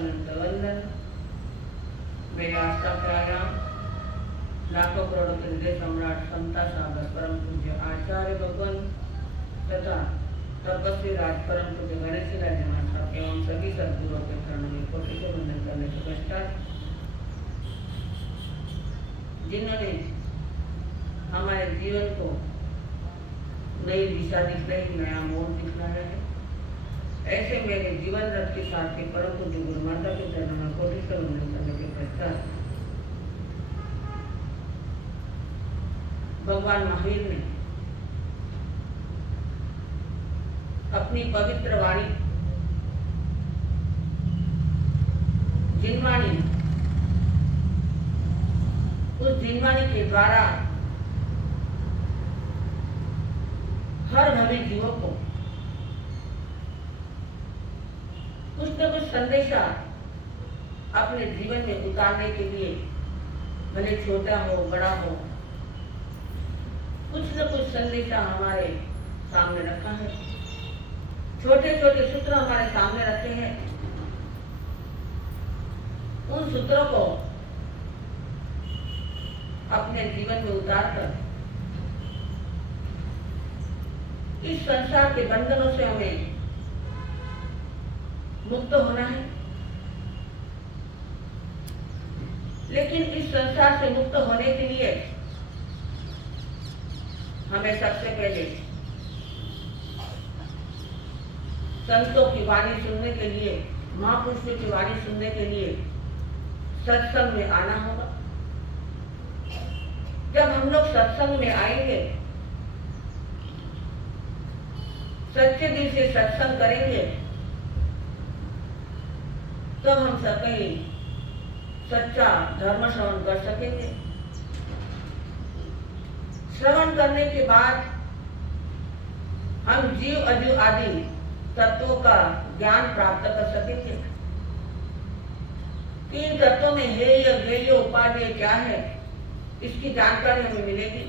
अनंत वंदन। मेरे आस्था प्याराम लाखों करोड़ों के हृदय सम्राट समता सागर परम पूज्य आचार्य भगवान तथा तपस्वी राज परम पूज्य गणेश राज महाराज एवं सभी सदगुरुओं के चरणों में कोटि से वंदन करने के पश्चात जिन्होंने हमारे जीवन को नई दिशा दिखलाई, नया मोड़ दिखलाया है, ऐसे मेरे जीवन रथ के सारथी परम पूज्य गुरु माता के चरणों में कोटि से वंदन करने के पश्चात भगवान महावीर ने अपनी पवित्र वाणी जिनवाणी, उस जिनवाणी के द्वारा हर भवी जीवों को कुछ न कुछ संदेशा अपने जीवन में उतारने के लिए, भले छोटा हो बड़ा हो, कुछ न कुछ संदेशा हमारे सामने रखा है। छोटे छोटे सूत्र हमारे सामने रखे हैं। उन सूत्रों को अपने जीवन में उतारकर इस संसार के बंधनों से हमें मुक्त होना है। लेकिन इस संसार से मुक्त होने के लिए हमें सबसे पहले संतों की वाणी सुनने के लिए, महापुरुषों की वाणी सुनने के लिए सत्संग में आना होगा। जब हम लोग सत्संग में आएंगे, सच्चे दिल से सत्संग करेंगे, तो हम सभी सच्चा धर्म श्रवण कर सकेंगे। श्रवण करने के बाद हम जीव अजीव आदि तत्वों का ज्ञान प्राप्त कर सकेंगे। तीन तत्वों में हेय गेय उपादेय क्या है, इसकी जानकारी हमें मिलेगी।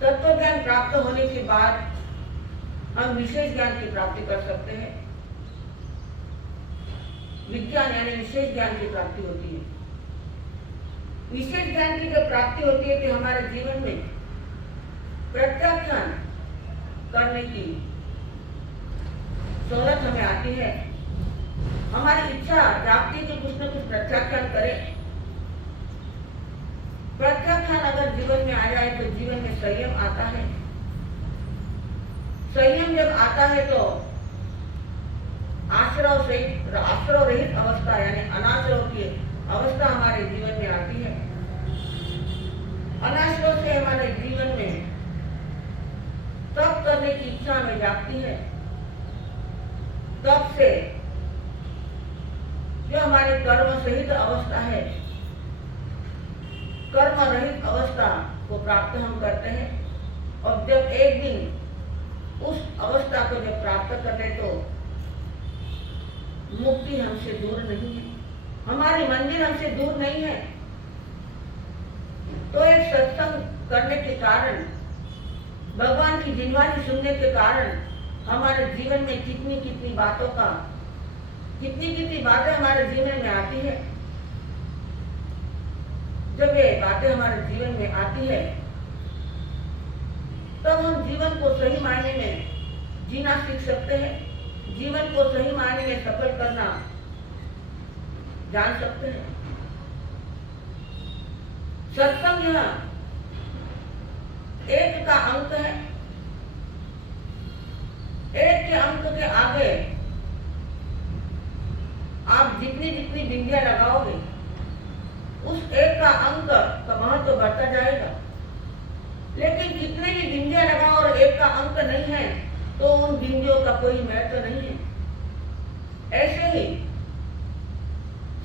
तत्व ज्ञान प्राप्त होने के बाद हम विशेष ज्ञान की प्राप्ति कर सकते हैं। विज्ञान यानी विशेष ज्ञान की प्राप्ति होती है। विशेष ज्ञान की जब प्राप्ति होती है कि हमारे जीवन में प्रत्याख्यान करने की सोलत हमें आती है। हमारी इच्छा जागती कि कुछ न कुछ प्रत्याख्यान करें। प्रत्याख्यान अगर जीवन में आ जाए तो जीवन में संयम आता है। संयम जब आता है तो आश्रव रहित अवस्था यानी अनाश्रव की अवस्था हमारे जीवन में आती है। अनाश्रव से हमारे जीवन में तप करने की इच्छा हमें जागती है। तप से जो हमारे कर्म सहित अवस्था है, कर्म रहित अवस्था को प्राप्त हम करते हैं। और जब एक दिन उस अवस्था को जब प्राप्त कर ले तो मुक्ति हमसे दूर नहीं है, हमारी मंजिल हमसे दूर नहीं है। तो एक सत्संग करने के कारण, भगवान की जिनवाणी सुनने के कारण हमारे जीवन में कितनी कितनी बातें हमारे जीवन में आती है। जब ये बातें हमारे जीवन में आती है तब हम जीवन को सही मायने में जीना सीख सकते हैं। जीवन को सही मायने में सफल करना जान सकते हैं। सत्संग यह एक का अंक है। एक के अंक के आगे आप जितनी जितनी बिंदियां लगाओगे, उस एक का अंक का महत्व बढ़ता जाएगा। लेकिन कितने भी बिंदियां लगाओ और एक का अंक नहीं है तो उन बिंदियों का कोई महत्व नहीं है। ऐसे ही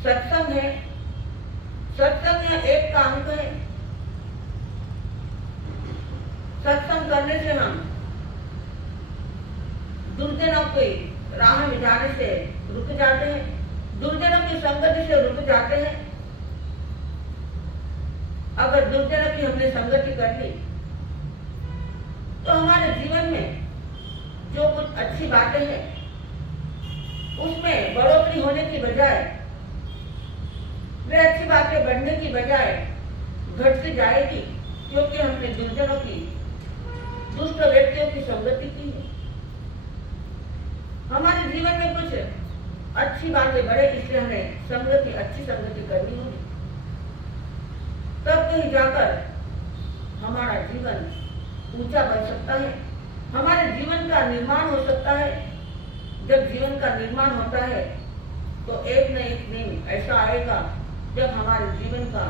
सत्संग है। सत्संग यह एक का अंक है। सत्संग करने से हम दुर्जनों की राह में जाने से रुक जाते हैं, दुर्जनों की संगति से रुक जाते हैं। अगर दुर्जनों की हमने संगति कर ली तो हमारे जीवन में जो कुछ अच्छी बातें हैं उसमें बढ़ोतरी होने बजाय वे अच्छी बातें बढ़ने की बजाय घटती जाएगी, क्योंकि हमने दुर्जनों की, दुष्ट व्यक्तियों की संगति की है। हमारे जीवन में कुछ अच्छी बातें बढ़े, इसलिए हमें संगति, अच्छी संगति करनी होगी। तब कहीं जाकर हमारा जीवन ऊंचा बन सकता है, हमारे जीवन का निर्माण हो सकता है। जब जीवन का निर्माण होता है तो एक न एक दिन ऐसा आएगा जब हमारे जीवन का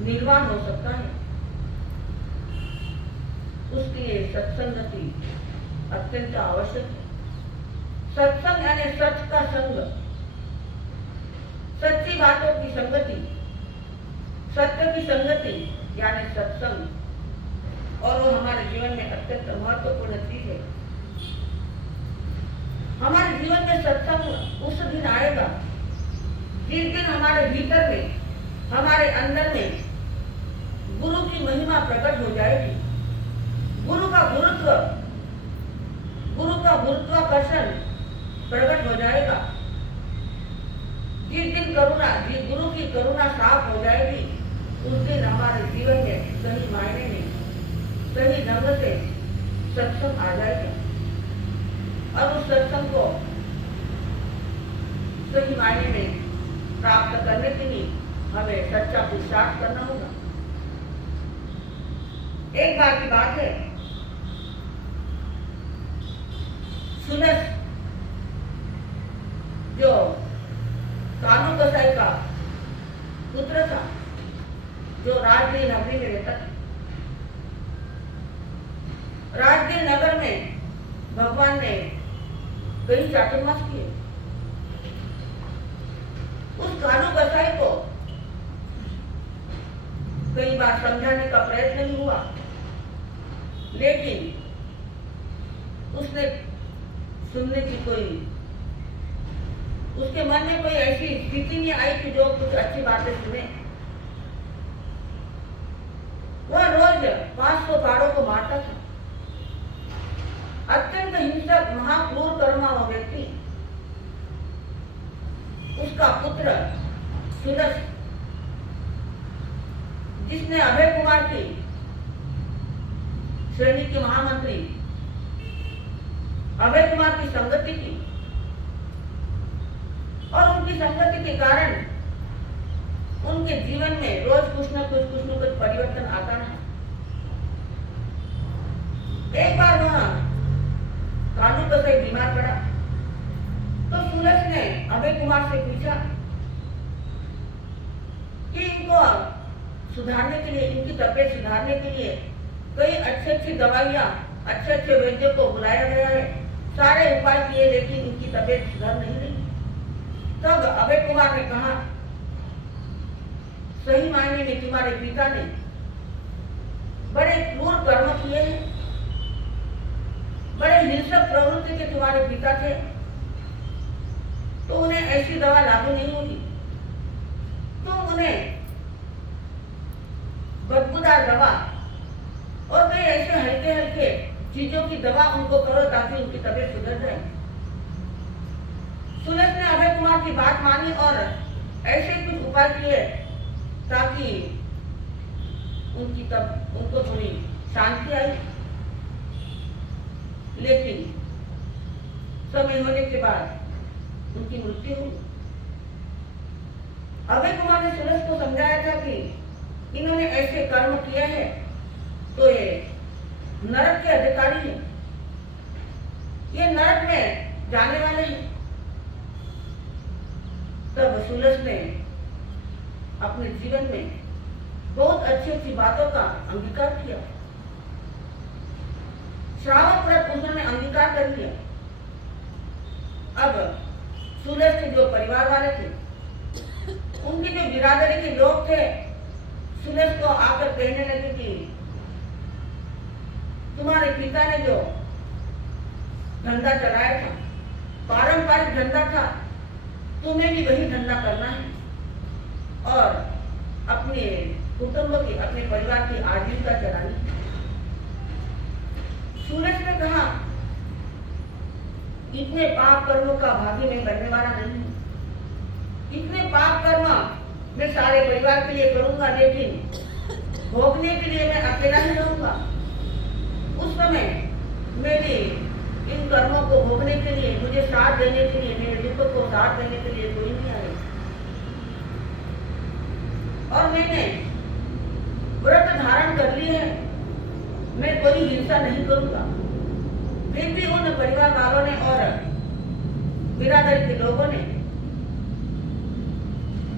निर्माण हो सकता है। उसके लिए सत्संगति अत्यंत आवश्यक है। सत्संग यानी सच का संग, सच्ची बातों की संगति, सत्य की संगति यानी सत्संग, और वो हमारे जीवन में अत्यंत महत्वपूर्ण चीज है। हमारे जीवन में सत्संग उस दिन आएगा जिस दिन हमारे भीतर में, हमारे अंदर में गुरु की महिमा प्रकट हो जाएगी। गुरु का गुरुत्वाकर्षण प्रकट हो जाएगा। जिस दिन गुरु की करुणा साफ हो जाएगी, उस दिन हमारे जीवन में सही मायने में, सही ढंग से सत्संग आ जाएगा। और उस सत्संग को सही मायने में प्राप्त करने के लिए हमें सच्चा पुरुषार्थ करना होगा। एक बार की बात है, सुनस जो कानू कसाई का पुत्र था, जो राजगीर नगरी में रहता था। राजगीर नगर में भगवान ने कई चातुर्मास किए। उस कानू कसाई को कई बार समझाने का प्रयत्न भी हुआ, लेकिन उसने सुनने की उसके मन में कोई ऐसी स्थिति नहीं आई कि जो कुछ अच्छी बातें सुने। वह रोज 500 पाड़ों को मारता था। अत्यंत हिंसक, महाक्रूर कर्मा वो व्यक्ति। उसका पुत्र सुनस, जिसने अभय कुमार की श्रेणी के महामंत्री अभय कुमार की संगति की, और उनकी संगति के कारण उनके जीवन में रोज कुछ न कुछ परिवर्तन आता रहा। एक बार वहां कानू कसाई बीमार पड़ा, तो सुनस ने अभय कुमार से पूछा कि इनको सुधारने के लिए, इनकी तबीयत सुधारने के लिए कई अच्छी दवाइयां, अच्छे वैद्यों को बुलाया गया है, सारे उपाय किए, लेकिन इनकी तबीयत सुधार नहीं रही। तब अभय कुमार ने कहा, सही मायने में तुम्हारे पिता ने बड़े क्रूर कर्म किए हैं, बड़े हिंसक प्रवृत्ति के तुम्हारे पिता थे, तो उन्हें ऐसी दवा लागू नहीं होगी। तुम उन्हें बदबूदार दवा और कई ऐसे हल्के चीजों की दवा उनको करो ताकि उनकी तबीयत सुधर जाए। सुनस ने अभय कुमार की बात मानी और ऐसे कुछ उपाय किए ताकि उनको थोड़ी शांति आई। लेकिन समय होने के बाद उनकी मृत्यु हुई। अभय कुमार ने सुनस को समझाया था कि इन्होंने ऐसे कर्म किए हैं तो ये नरक के अधिकारी हैं, ये नरक में जाने वाले हैं। तब सुनस ने अपने जीवन में बहुत अच्छी बातों का अंगीकार किया। श्रावक व्रत उन्होंने अंगीकार कर लिया। अब सुनस के जो परिवार वाले थे, उनकी जो बिरादरी के लोग थे, सुनस को आकर कहने लगे कि तुम्हारे पिता ने जो धंधा चलाया था, पारंपरिक धंधा था, तुम्हें भी वही धंधा करना है और अपने कुटुंब की, अपने परिवार की आजीविका चलानी है। सूरज ने कहा, इतने पाप कर्मों का भागी मैं बनने वाला नहीं हूं। पाप कर्म मैं सारे परिवार के लिए करूंगा, लेकिन भोगने के लिए मैं अकेला ही रहूंगा। उस समय मेरे इन कर्मों को भोगने के लिए, मुझे साथ देने के लिए, मेरे दुख को साथ देने के लिए कोई नहीं आए। और मैंने व्रत धारण कर लिए है, मैं कोई हिंसा नहीं करूंगा। फिर भी उन परिवार वालों ने और बिरादरी के लोगों ने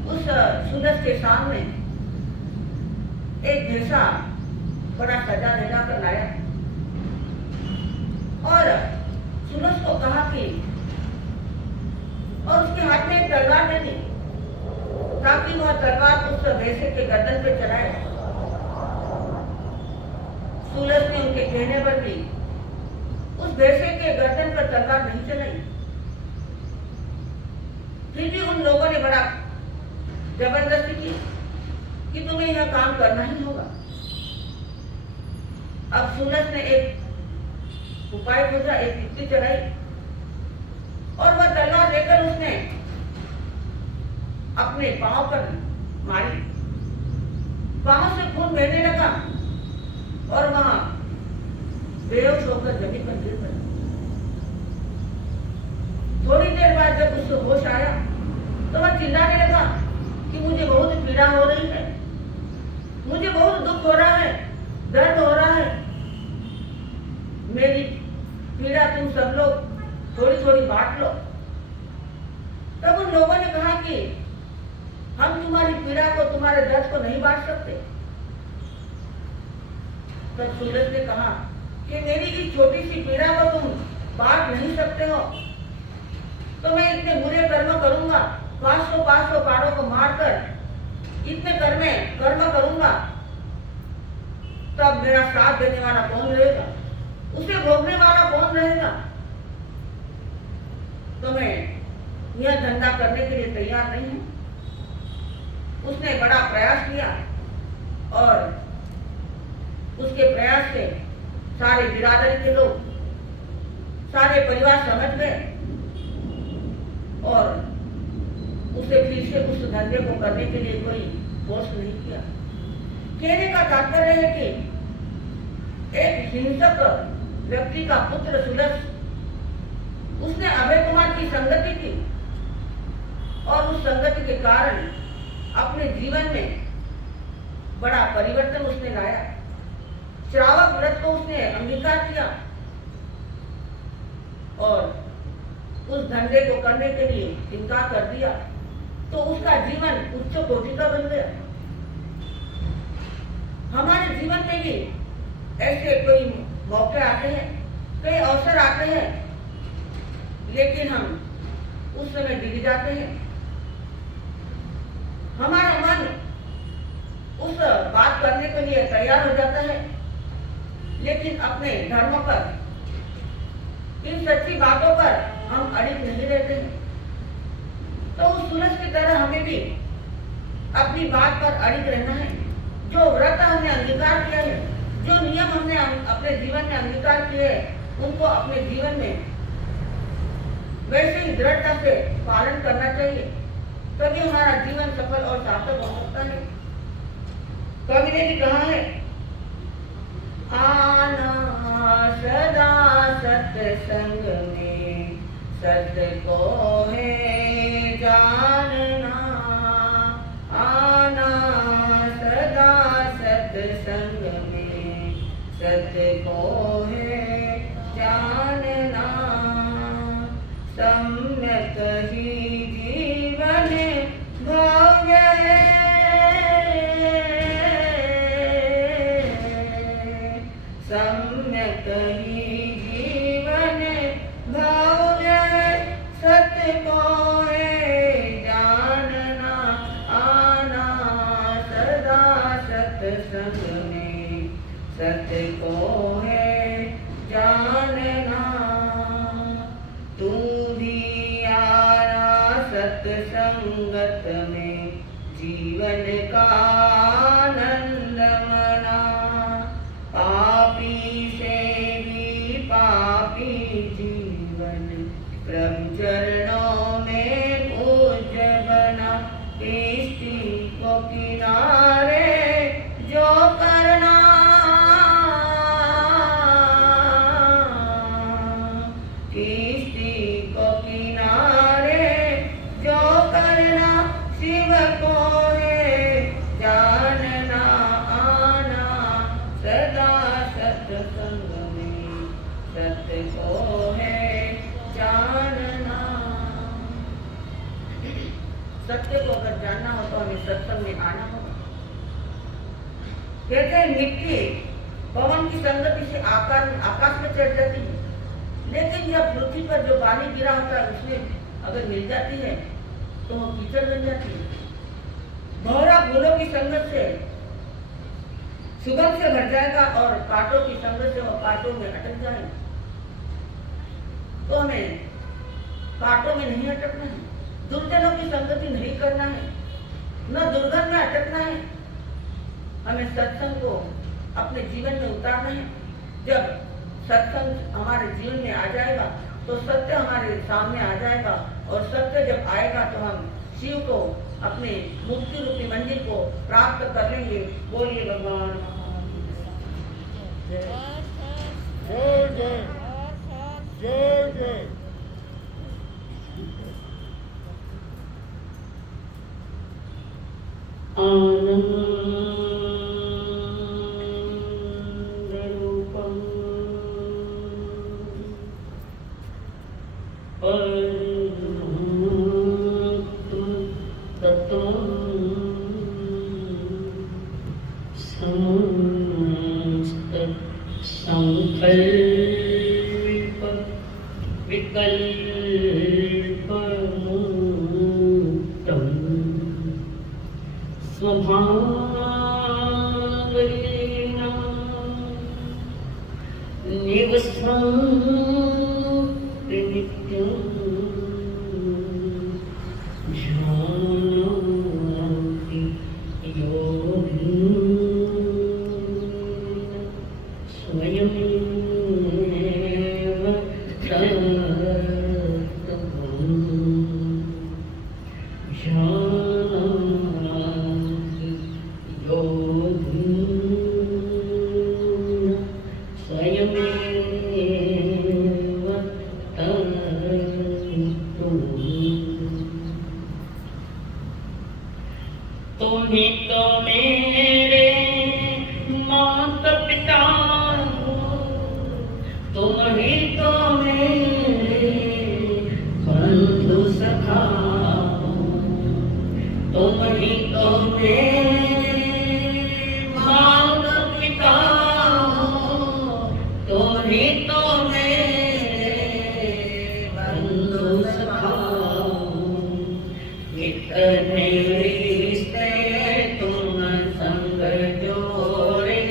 उस सुलस के सामने एक भैंसा बड़ा सजा धजा कर लाया और सुलस को कहा कि, और उसके हाथ में एक तलवार दे दी ताकि वह तलवार उस भैंसे के गर्दन पे चलाए। सुलस ने उनके कहने पर भी उस भैंसे के गर्दन पर तलवार नहीं चलाई। फिर भी उन लोगों ने बड़ा जबरदस्ती की कि तुम्हें यह काम करना ही होगा। अब सुलस ने एक उपाय खोजा, एक युक्ति चलाई और वह तलवार लेकर उसने अपने पांव पर मारी। पांव से खून बहने लगा और वहां बेहोश होकर जमीन पर गिर पड़ा। थोड़ी देर बाद जब उसको होश आया तो वह चिल्लाने लगा कि मुझे बहुत पीड़ा हो रही है, मुझे बहुत दुख हो रहा है, दर्द हो रहा है। मेरी पीड़ा तुम सब लोग थोड़ी थोड़ी बांट लो। तब उन लोगों ने कहा कि हम तुम्हारी पीड़ा को, तुम्हारे दर्द को नहीं बांट सकते। तब सूरज ने कहा कि मेरी इस छोटी सी पीड़ा को तुम बांट नहीं सकते हो, तो मैं इतने बुरे कर्म करूंगा, 500 पाड़ों को मारकर इतने कर्म करूंगा, तब मेरा साथ देने वाला कौन रहेगा, उसे भोगने वाला कौन रहेगा। तो मैं यह धंधा करने के लिए तैयार नहीं हूं। उसने बड़ा प्रयास किया और उसके प्रयास से सारे बिरादरी के लोग, सारे परिवार समझ गए और उसे फिर से उस धंधे को करने के लिए कोई फोर्स नहीं किया। कहने का तात्पर्य है कि एक हिंसक व्यक्ति का पुत्र सुलस, उसने अभय कुमार की संगति की और उस संगति के कारण अपने जीवन में बड़ा परिवर्तन उसने लाया। श्रावक व्रत को उसने अंगीकार किया और उस धंधे को करने के लिए इनकार कर दिया, तो उसका जीवन उच्च कोटि का बन गया। हमारे जीवन में भी ऐसे कोई मौके आते हैं, कई अवसर आते हैं, लेकिन हम उस समय डिग जाते हैं। हमारा मन उस बात करने के लिए तैयार हो जाता है, लेकिन अपने धर्म पर, इन सच्ची बातों पर हम अड़िग नहीं रहते हैं। तो उस सुलस की तरह हमें भी अपनी बात पर अड़िग रहना है। जो व्रत हमने अंगीकार किया है, जो नियम हमने अपने जीवन में अंगीकार किए हैं, उनको अपने जीवन में वैसे ही दृढ़ता से पालन करना चाहिए, तभी हमारा जीवन सफल और सार्थक हो सकता है। कवि ने भी कहा है, आना सदा सत्संग में, सत्य को है जानना। आना सदा सत्संग में, सत्य को है जानना। सम्यक ही जीवन भाव्य है, सम्यक ही जीवन भाव्य है। सत्य को है जानना, आना सदा सत्संग में, सत्य को है जानना। तू भी आना सत्संगत में, जीवन का आनंद मना। पापी से भी पापी जीवन, प्रभु चरणों में पूज्य बना। किश्ती को किनारे जो करना, किश्ती को किनारे जो करना, शिव को है जानना आना, सदा सत्संग में सत्य को है जानना। सत्य को अगर जानना हो तो हमें सत्संग में आना होगा। कहते हैं मिट्टी पवन की संगति से आकाश में चढ़ जाती है, लेकिन जब पृथ्वी पर जो पानी गिरा होता है उसमें अगर मिल जाती है तो वो कीचड़ बन जाती है। भौरा फूलों की संगत से सुगंध से भर जाएगा और कांटों की संगत से वो कांटों में अटक जाएगा। तो हमें कांटों में नहीं अटकना है, दुर्जनों की संगति नहीं करना है, न दुर्गंध में अटकना है। हमें सत्संग को अपने जीवन में उतारना है। जब सत्संग हमारे जीवन में आ जाएगा तो सत्य हमारे सामने आ जाएगा, और सत्य जब आएगा तो हम शिव को, अपने मुक्ति रूपी मंदिर को प्राप्त कर लेंगे। बोलिए भगवान जय जय जय जय। आनंद रूपम संकल्प विकल्प मुक्तम् स्वभावलीन निवसन्ति नित्यम् जानन्ति योगिनः स्वयमेव जानन्ति योगिनः स्वयमेव तुम्हीं तो मेरे माता पिता हो, तुम ही तो मेरे बंधु सखा हो, तुम ही तो मेरे माता पिता हो, तुम ही तो मेरे बंधु सखा हो। कितने रिश्ते तुम संग जोड़े,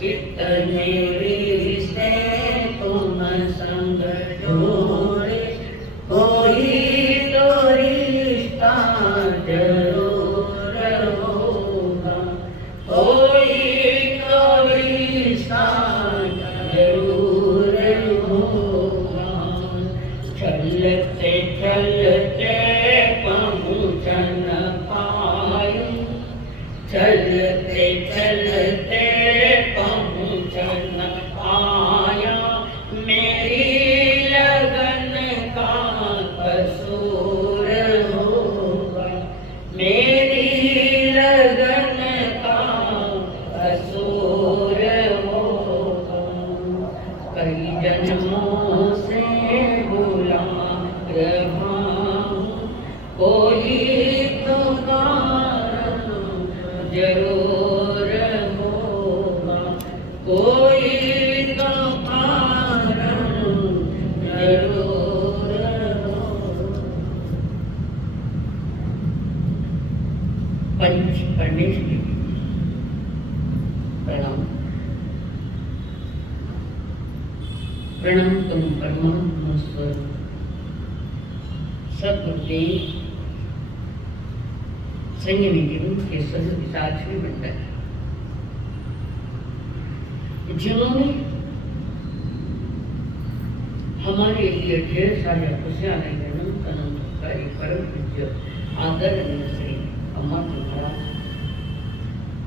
कितने रिश्ते तुम संग जोड़े, कोई तो रिश्ता जरूर होगा, कोई तो रिश्ता जरूर होगा। चलते चलते पहुँच न पाए, चलते चलते पहुँच न पाया, मेरी लगन का कसूर होगा, मेरी लगन का कसूर होगा। कई जन्मों से बुला रहा हूँ, कोई तो कारण जरूर होगा, कोई तो कारण जरूर होगा। पंच करने से प्रणाम। प्रणाम तुम परमात्मा स्वरूप सद्गुरुदेव संयमी जीवन के सदस्य साक्षी बनता है, जिन्होंने हमारे लिए ढेर सारे खुशियां जन्म परम पूज्य आदरणीय श्री अमर महाराज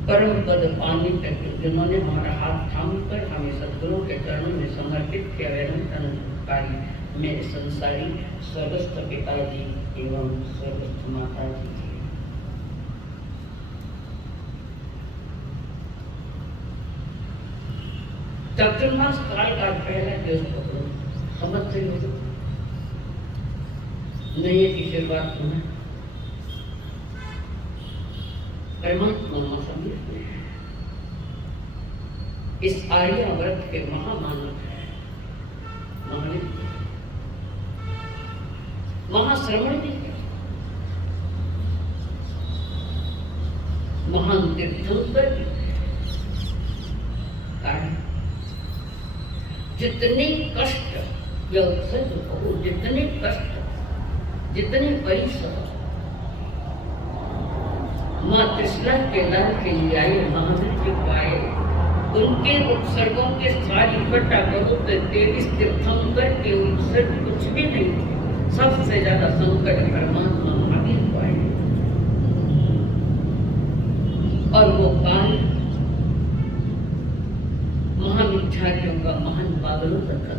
परम पद पानी तक जिन्होंने हमारा हाथ थाम कर हमें सद्गुरु के चरणों में समर्पित किया कार्य मेरे संसारी स्वर्गस्थ पिताजी एवं स्वर्गस्थ माता जी की चतुर्मास काल का पहला दिवस पकड़ो समझ से नए की शुरुआत में परमात्मा समझ इस आर्यावर्त के महामानव महाश्रवण भी महान तीर्थंकर कारण जितने कष्ट या सच कहो जितने कष्ट जितने परिश्रम माँ त्रिशला के लाल के लिए आए महावीर जी को आए उनके उत्सर्गों के सार इकट्ठा करो तो 23 तीर्थंकर के उत्सर्ग कुछ भी नहीं थे। सबसे ज्यादा संकट परमात्मा महावीर को आए और वो काल महामिथ्याज्ञों का महान पागलों का था।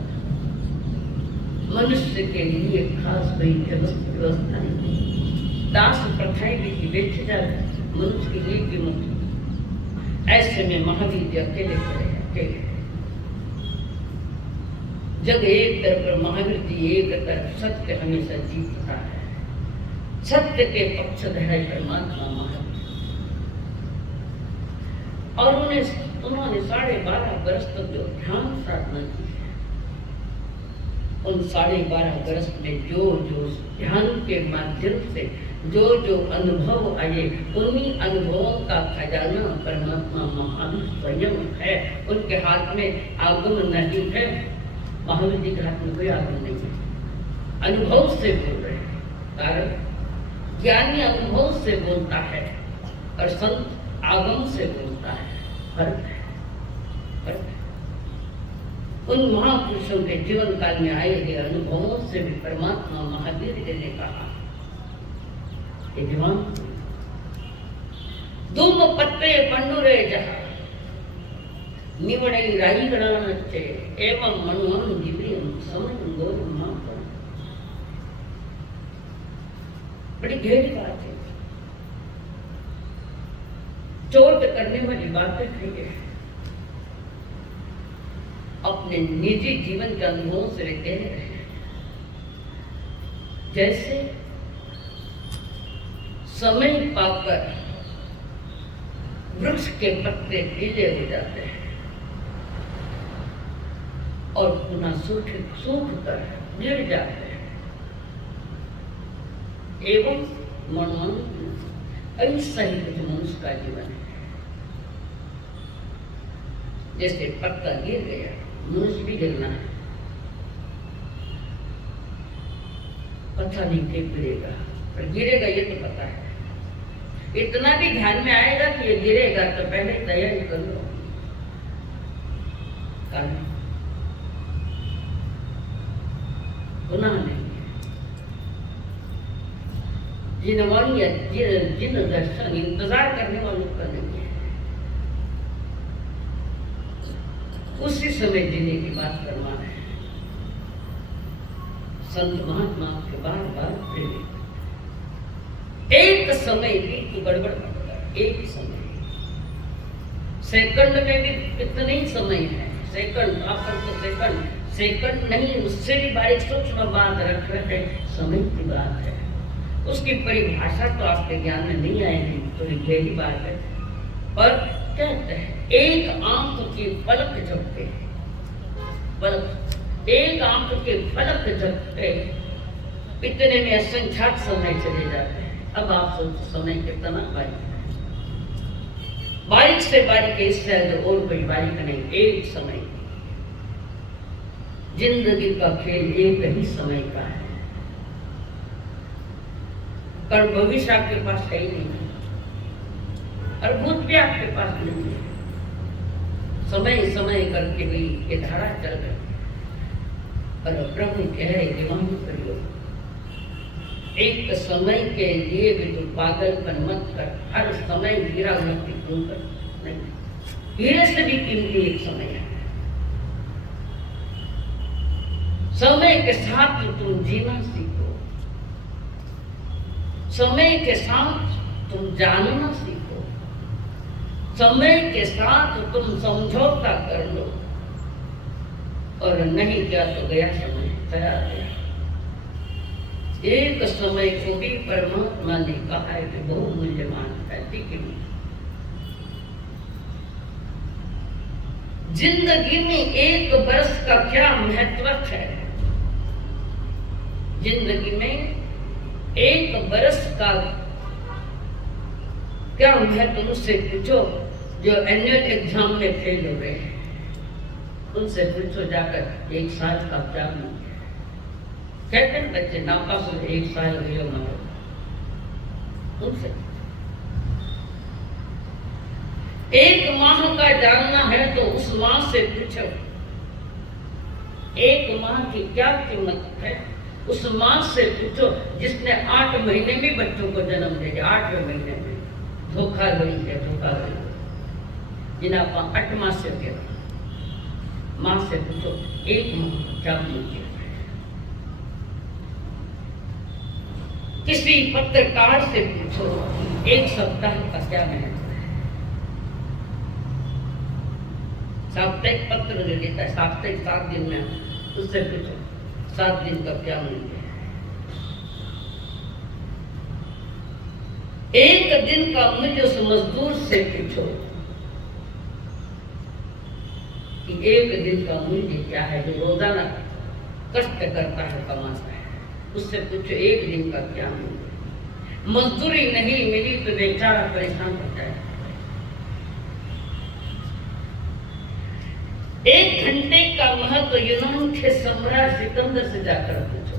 मनुष्य के लिए खास कोई व्यवस्था नहीं, दास प्रथाएं भी बेचे जाते मनुष्य के लिए कीमत। ऐसे में महावीर जी अकेले खड़े अकेले जब एक तरफ पर महावीर जी एक तरफ सत्य हमेशा जीतता है, सत्य के पक्षधर है परमात्मा महावीर। और उन्होंने 12.5 वर्ष तक जो ध्यान साधना की है, उन 12.5 वर्ष में जो ध्यान के माध्यम से जो अनुभव आए उन्हीं अनुभवों का खजाना परमात्मा महावीर स्वयं है। उनके हाथ में आगम नहीं है, महावीर जी के हाथ में कोई आगम नहीं है। अनुभव से बोल रहे हैं, कारण ज्ञानी अनुभव से बोलता है और संत आगम से बोलता है। फर्क है। उन महापुरुषों के जीवन काल में आए गए अनुभवों से भी परमात्मा महावीर जी ने कहा, जवान धूम पत्ते पंडुरे जहा निवड़ई राई गणाचे एवं मनुअन जीवरियम समन गोर महापर। बड़ी गहरी बात है, चोट करने वाली बातें है। अपने निजी जीवन के अनुभवों से कह रहे हैं, जैसे समय पाकर वृक्ष के पत्ते पीले हो जाते हैं और पुनः सूख कर गिर जाते हैं, एवं मनुष्य ऐसा ही कुछ मनुष्य का जीवन है। जैसे पत्ता गिर गया, मनुष्य भी गिरना है, पता नहीं कि गिरेगा, पर गिरेगा ये तो पता है। इतना भी ध्यान में आएगा कि ये गिरेगा तो पहले तैयारी कर लो। गुनाह नहीं जिन दर्शन इंतजार करने वालों का नहीं है। उसी समय जीने की बात करना है। संत महात्मा के बार बार प्रेरित, एक समय भी तो गड़बड़ पड़ता है। एक समय सेकंड में भी कितने ही समय है, सेकंड आप तो सेकंड नहीं, उससे भी बारीक सूक्ष्म बात रख रहे हैं, समय की बात है। उसकी परिभाषा तो आपके ज्ञान में नहीं आएगी, थोड़ी गहरी बात है। पर कहते हैं एक आंख की पलक झपके, पलक एक आंख के पलक झपके इतने में असंख्यात समय चले जाते हैं। अब आप सोचो समय कितना बारीक है, बारीक से बारीक इससे और कोई बारीक नहीं। एक समय, जिंदगी का खेल एक ही समय का है, पर भविष्य आपके पास है ही नहीं और भूत भी आपके पास नहीं है। समय समय करके भी ये धारा चल रही है और प्रभु कह रहे दिमाग करियो, एक समय के लिए भी तो पागलपन मत कर, हर समय हीरा मोती क्यों कर? नहीं, हीरे से भी कीमती एक समय है। समय के साथ तुम जीना सीखो, समय के साथ तुम जानना सीखो, समय के साथ तुम समझौता कर लो, और नहीं क्या तो गया समय, गया गया। एक समय को भी परमात्मा ने कहा है कि बहुमूल्यमान है, ठीक है। जिंदगी में एक वर्ष का क्या महत्व है? जिंदगी में एक वर्ष का क्या महत्व? उनसे पूछो जो एनुअल एग्जाम में फेल हो गए हैं, उनसे पूछो जाकर एक साल का क्या महत्व। कहते हैं बच्चे नापास हो, एक साल हो मारो, उनसे एक माह का जानना है तो उस माह से पूछो, एक माह की क्या कीमत है, उस माह से पूछो जिसने 8 महीने में बच्चों को जन्म दे दिया। 8वें महीने में धोखाधड़ी है, धोखाधड़ी। जिन्हें आप 8 माह से कह माँ से पूछो एक माह क्या कीमत। किसी पत्रकार से पूछो एक सप्ताह का क्या महत्व है। साप्ताहिक पत्र जो देता है, साप्ताहिक 7 दिन में, उससे पूछो 7 दिन का क्या मूल्य है। एक दिन का मूल्य उस मजदूर से पूछो कि एक दिन का मूल्य क्या है, जो रोजाना कष्ट करता है, कमाता है। उससे पूछो एक दिन का क्या मूल्य। मजदूरी नहीं मिली तो बेचारा परेशान होता है। 1 घंटे का महत्व यूनान के सम्राट सिकंदर से जाकर पूछो।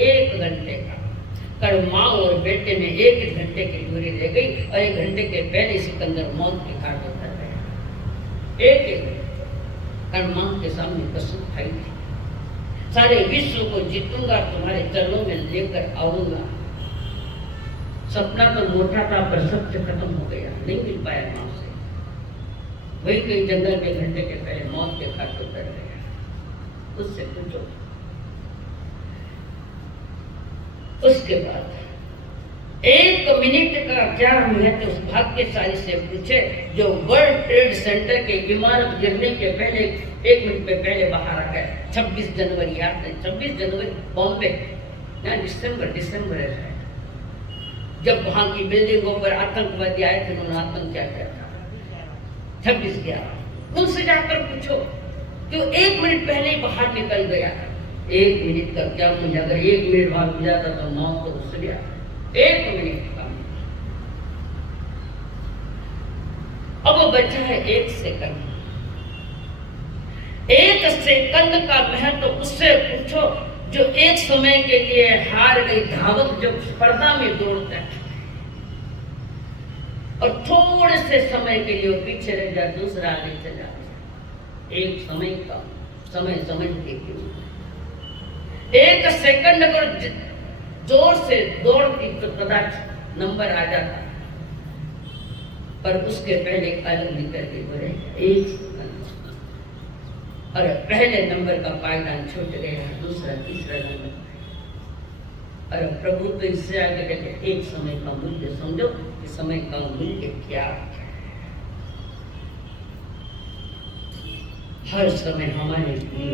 1 घंटे का। कर माँ और बेटे में 1 घंटे की दूरी रह गई और 1 घंटे के पहले सिकंदर मौत के घाट उतर गया। एक कर माँ के सामने कसम खाई थी, सारे विश्व को जीतूंगा, तुम्हारे चरणों में लेकर आऊंगा। सपना तो मोटा था पर सत्य खत्म हो गया, नहीं मिल पाया मां से। वही कहीं जंगल में 1 घंटे के पहले मौत के घाट उतर गया। उससे पूछो। उसके बाद 1 मिनट का क्या महत्व उस भाग्यशाली से पूछे जो वर्ल्ड ट्रेड सेंटर के इमारत गिरने के पहले 1 मिनट पे पहले बाहर आ गए। 26 जनवरी याद है, 26 जनवरी बॉम्बे, दिसंबर है, जब वहां की बिल्डिंगों पर आतंकवादी आए थे, उन्होंने आतंक क्या किया था। 26/11 उनसे जाकर पूछो जो 1 मिनट पहले ही बाहर निकल गया। 1 मिनट का क्या मूल्य? अगर 1 मिनट बाहर हो जाता तो मौत तो उससे गया। 1 मिनट का। अब बचा है 1 सेकंड। 1 सेकंड का महत्व उससे पूछो जो एक समय के लिए हार गई धावक जो स्पर्धा में दौड़ता है और थोड़े से समय के लिए वो पीछे रह जाए, दूसरा आगे चला जाए। एक समय का समय समझ के क्यों। 1 सेकंड अगर जोर से दौड़ती तो कदाच नंबर आ जाता, पर उसके पहले कलम निकल के बोले 1 सेकंड, और पहले नंबर का पायदान छूट गया, दूसरा तीसरा नंबर। और प्रभु तो इससे आगे कहते एक समय का मूल्य समझो कि समय का मूल्य क्या है। हर समय हमारे लिए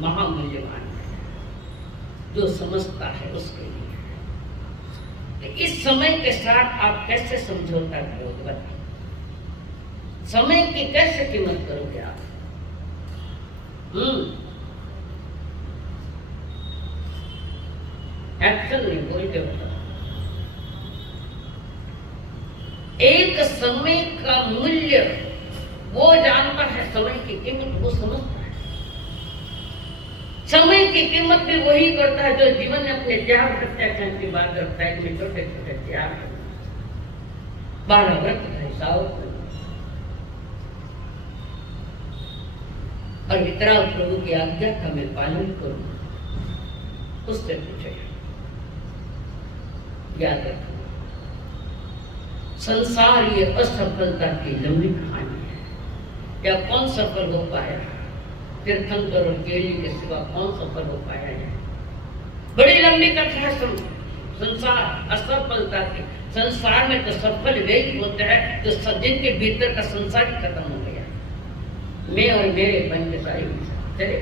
महामूल्यवान है, जो समझता है उसके लिए। तो इस समय के साथ आप कैसे समझौता करोगे? बताओ, समय की कैसे कीमत करोगे आप? एक्शन नहीं, बोल के बताओ। एक समय का मूल्य वो जानता है, समय की कीमत वो समझता है। समय की कीमत भी वही करता है जो जीवन में अपने त्याग प्रत्याख्यान की बात करता है। इसमें छोटे छोटे त्याग, 12 व्रत का हिसाब और वितराग प्रभु की आज्ञा का मैं पालन करूं। उससे पूछे याद रखो, संसार ये असफलता की लंबी कहानी है। क्या कौन सफल हो पाया? तीर्थंकर और केली के सिवा कौन सफल हो पाया है? बड़ी लंबी कथा है। संसार असफलता के, संसार में तो सफल वे ही होते हैं तो जिनके भीतर का संसार ही खत्म हो गया। मैं और मेरे बन के सारे चले,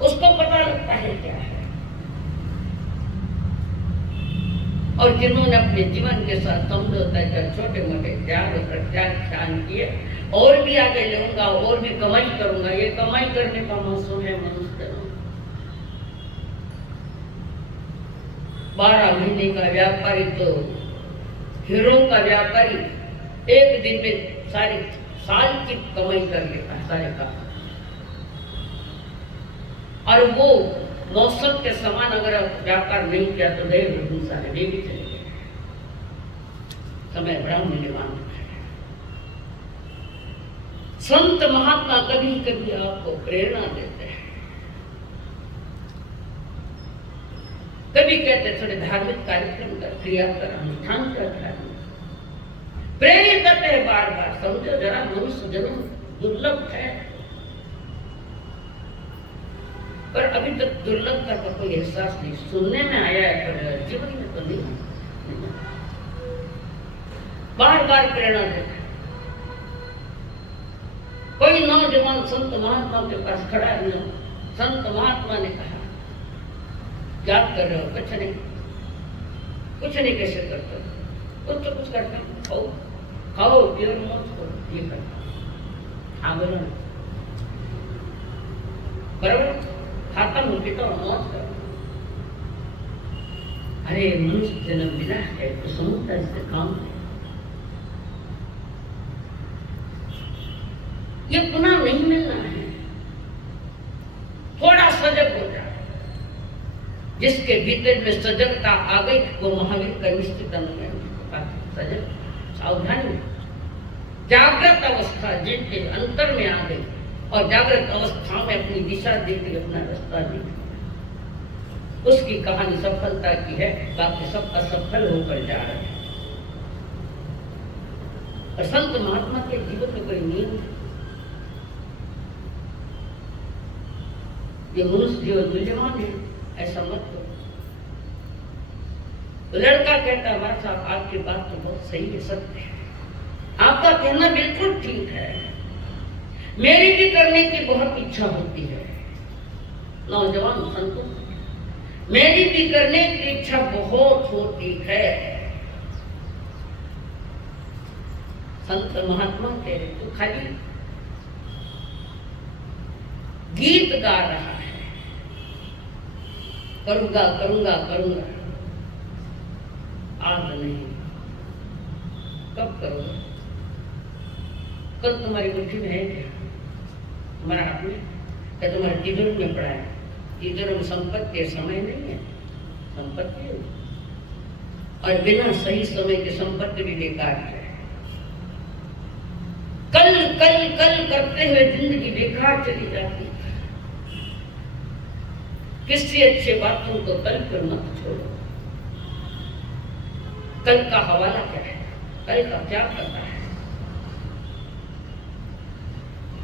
उसको पता लगता है क्या है। और जिन्होंने अपने जीवन के साथ समझौता कर छोटे मोटे त्याग और प्रत्याख्यान किए, और भी आगे लूंगा और भी कमाई करूंगा, ये कमाई करने का मौसम है मनुष्य। 12 महीने का व्यापारी तो हीरो का व्यापारी एक दिन में सारी साल की कमाई कर लेता है, सारे का। और वो मौसम के समान अगर व्यापार नहीं किया तो देर सारे वे भी चले गए। समय बड़ा मूल्यवान है। संत महात्मा कभी कभी आपको प्रेरणा देते हैं, कभी कहते थोड़े धार्मिक कार्यक्रम कर, क्रिया कर, अनुष्ठान कर, प्रेरित करते हैं बार बार। समझो जरा, मनुष्य जन्म दुर्लभ है, पर अभी तक दुर्लभता का कोई एहसास नहीं। सुनने में आया है पर जीवन में तो नहीं। बार बार प्रेरणा देता है। कोई नौजवान संत महात्मा के पास खड़ा है, संत महात्मा ने कहा क्या कर रहे हो? कुछ नहीं, कुछ नहीं। कैसे करते हो? कुछ तो कुछ करते हैं, खाओ खाओ पियो मौज करो, ये करता। हाँ बोलो, बराबर खाता हूँ, पीता हूँ, मौज करो। अरे मनुष्य जन्म मिला है तो समझता इससे काम है। ये पुनः नहीं मिलना है। थोड़ा सजग हो जाए। जिसके भीतर में सजगता आ गई वो महावीर का निश्चित अनुयायी। सजग, सावधानी, जागृत अवस्था जिनके अंतर में आ गई और जागृत अवस्था में अपनी दिशा देख के अपना रास्ता देख, उसकी कहानी सफलता की है। बाकी सब असफल होकर जा रहे हैं। और संत महात्मा के जीवन में कोई नियम है? ये मनुष्य जीवन मूल्यवान है, ऐसा मत करो। लड़का कहता हमारा साहब आपकी बात तो बहुत सही है, सत्य है, आपका कहना बिल्कुल ठीक है, मेरी भी करने की बहुत इच्छा होती है। नौजवान संतों, मेरी भी करने की इच्छा बहुत होती है। संत महात्मा कह रहे तो खाली गीत गा रहा है, करूंगा करूंगा करूंगा, आज नहीं, कब करोगे? कल तुम्हारी मुट्ठी में है क्या? तुम्हारा हाथ में क्या? तुम्हारे तिजोरी में पड़ा है? तिजोरी में संपत्ति है, समय नहीं है। संपत्ति है और बिना सही समय की संपत्ति भी बेकार है। कल कल कल करते हुए जिंदगी बेकार चली जाती है। किसी अच्छे बातों को कल पर मत छोड़ो। कल का हवाला क्या है? कल का क्या करता है?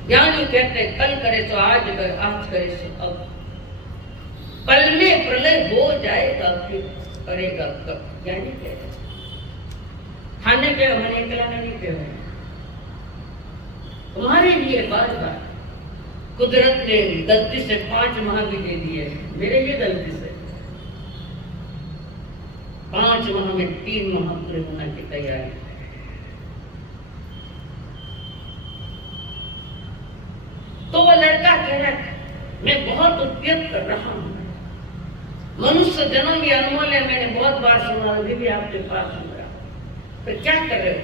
ज्ञानी कहते हैं कल करे तो आज, आज करे तो अब। कल में प्रलय हो जाएगा, फिर करेगा कब? ज्ञानी कहते हैं। खाने के मैंने खिलाने नहीं पे हुए तुम्हारे लिए बार बार कुदरत ने गलती से 5 माह भी दे दिए, मेरे लिए गलती से 5 माह में 3 माह पूरे होने की तैयारी। तो वो लड़का कह रहा है मैं बहुत उपयोग कर रहा हूं, मनुष्य जन्म भी अनमोल है, मैंने बहुत बार सुना, अभी भी आपके पास सुन रहा। तो क्या कर रहे हो?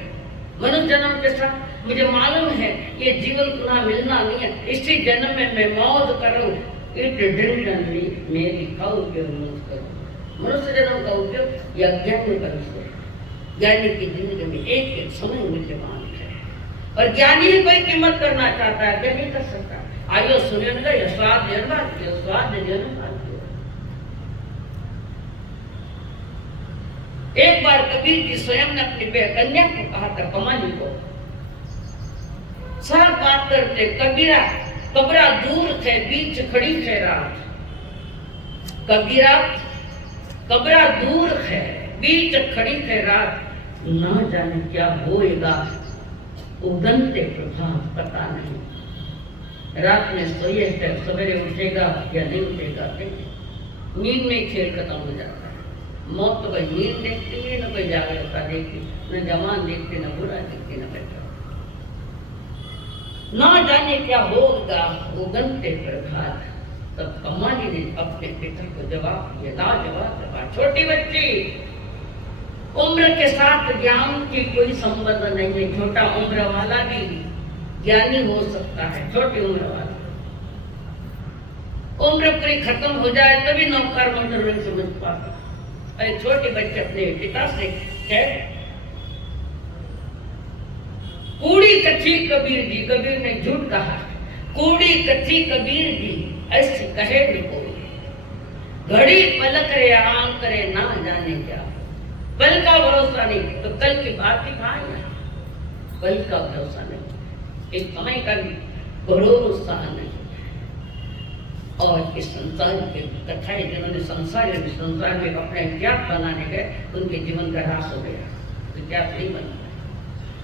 मनुष्य जन्म के साथ मुझे मालूम है ये जीवन पुनः मिलना नहीं है, इसी जन्म में मैं मौज करूं, मेरी का उपयोग मत करो। मनुष्य जन्म का उपयोग या ज्ञानी का विषय। ज्ञानी की जिंदगी में एक एक समय मूल्यवान है और ज्ञानी ही कोई कीमत करना चाहता है, क्या नहीं कर सकता। आयो सुनेगा या स्वाद देना, स्वाद देना एक बार कबीर जी स्वयं ने अपनी कन्या को कहा था, कमाली को, सब बात करते, कबीरा कबरा दूर थे बीच खड़ी थे रात, कबीरा कबरा दूर है बीच खड़ी थे रात, ना जाने क्या होएगा उगनते प्रभात पता नहीं। रात में सोए थे, सवेरे उठेगा या नहीं उठेगा, नींद में खेल खत्म हो जाता है। मौत तो कोई नींद देखती है, न कोई जागरूकता देखती, न जवान देखते, न बुरा देखते, न बच्चा। ना जाने क्या होगा उगनते प्रभात। तब कमाली ने अपने पिता को जवाब दिया, लाजवाब जवाब। छोटी बच्ची, उम्र के साथ ज्ञान की कोई संबंध नहीं है। छोटा उम्र वाला भी ज्ञानी हो सकता है, छोटी उम्र वाला। उम्र पूरी खत्म हो जाए तभी नौकर मंत्र नहीं समझ पाता। अरे छोटे बच्चे अपने पिता से कह, कूड़ी कथी कबीर जी, कबीर ने झूठ कहा, कूड़ी कथी कबीर जी ऐसे कहे भी कोई, घड़ी पलक रे आराम करे ना जाने क्या, कल का भरोसा नहीं, तो कल की बात ही कहाँ है, कल का भरोसा नहीं, इस समय का भरोसा नहीं। और इस संसार के कथाएं जिन्होंने संसार में अपने इतिहास बनाने गए, उनके जीवन का ह्रास हो गया, इतिहास नहीं बना,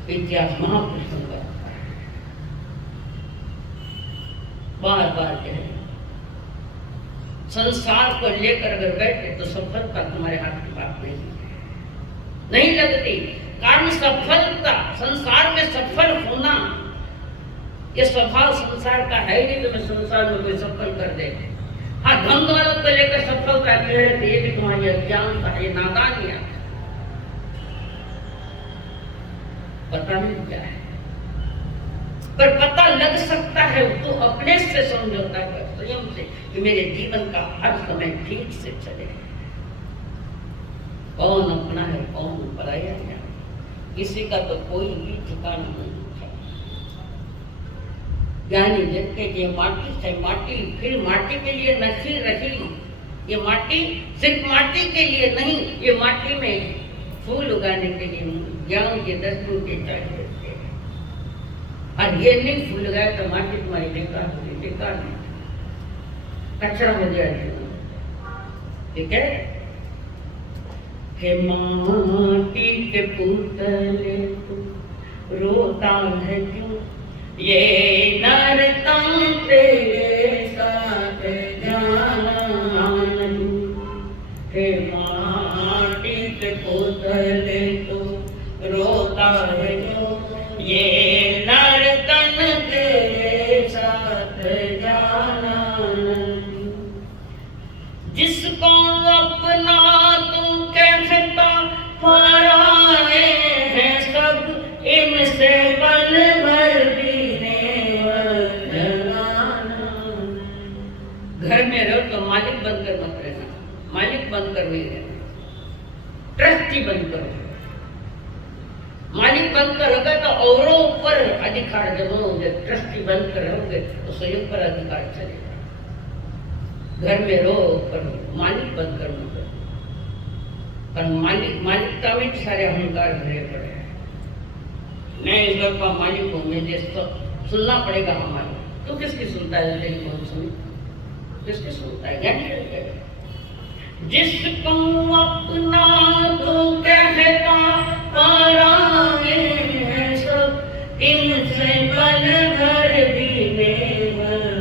इतिहास महापुरुषों का बार बार कहे। संसार को लेकर अगर बैठे तो सफलता तुम्हारे हाथ की बात नहीं लगती। कारण सफलता, संसार में सफल होना ये स्वभाव संसार का है नहीं। तो मैं संसार में कोई सफल कर दे, हाँ धन दौलत को लेकर सफलता है, ये भी तुम्हारी अज्ञानता है, नादानिया, पता नहीं क्या है, पर पता लग सकता है तो अपने से समझौता कर, स्वयं से, कि मेरे जीवन का हर समय ठीक से चले। कौन अपना है कौन पराया है, किसी का तो कोई भी ठिकाना नहीं है। ज्ञानी जन के ये माटी से माटी, फिर माटी के लिए नखी रही, ये माटी सिर्फ माटी के लिए नहीं, ये माटी में फूल उगाने के लिए ज्ञान के दर्शन के चाहिए। और ये नहीं फूल लगाए तो माटी तुम्हारी बेकार होगी, बेकार नहीं, कचरा हो जाएगा। ठीक है, हे माटी के पुतले तू रोता है क्यों, ये नरतम तेरे साथ जाना नहीं। हे माटी के पुतले तू रोता है क्यों, ये नरतन तेरे साथ जाना नहीं। जिसको अपना तू कहता पराए हैं सब, इनसे बल भर घर में रहो तो मालिक बनकर मत रहना, मालिक बनकर नहीं रहना, ट्रस्टी बनकर। मालिक बनकर रहोगे तो औरों पर अधिकार जमाओगे, ट्रस्टी बनकर रहोगे तो स्वयं पर अधिकार चलेगा। घर में रहो पर मालिक बनकर मत रहो, पर मालिकता में सारे अहंकार भरे पड़े हैं। मैं इस घर का मालिक हूँ, मुझे सुनना पड़ेगा हमारा। तो किसकी सुनता है, नहीं कौन सुनी, किसकी सुनता है, ज्ञानी। जिसको अपना तो कहता पराए हैं सब, इनसे पल भर भी